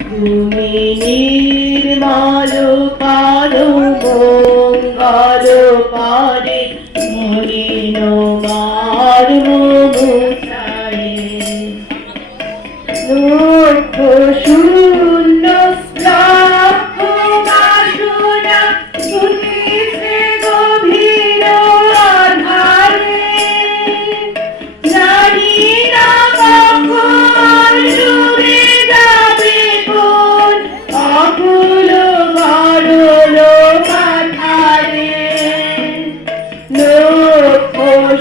তুমি নির্মল কারো মঙ্গল করে মলিন মার্গ মুছায়ে লক্ষ শূন্য লক্ষ বাসনা শুনিছে গভীর আধারে জানি না কখন ডুবে যাবে কোন অকুল গরল কাঠারে লক্ষ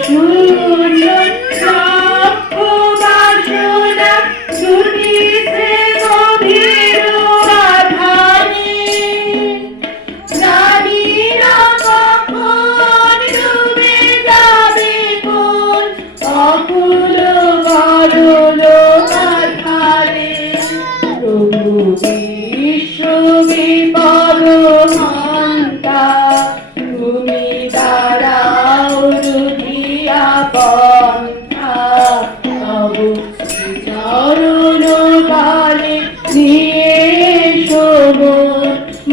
শূন্য লক্ষ বাসনা শুনিছে গভীর আধারে জানি না কখন ডুবে যাবে কোন অকুল গরল কাঠারে প্রভু বিশ্ব বিপদ হান্তা তুমি দাঁড়াও রুধিয়া পন্থা তবু চরণ কালে নিয়ে শোভো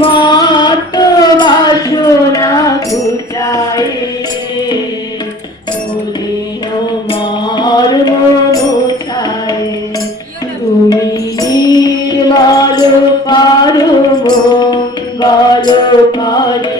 মত বাসনা ঘুচায়ে মলিন মর্ম মুছায়ে তুমি নির্মল পারো মঙ্গল করে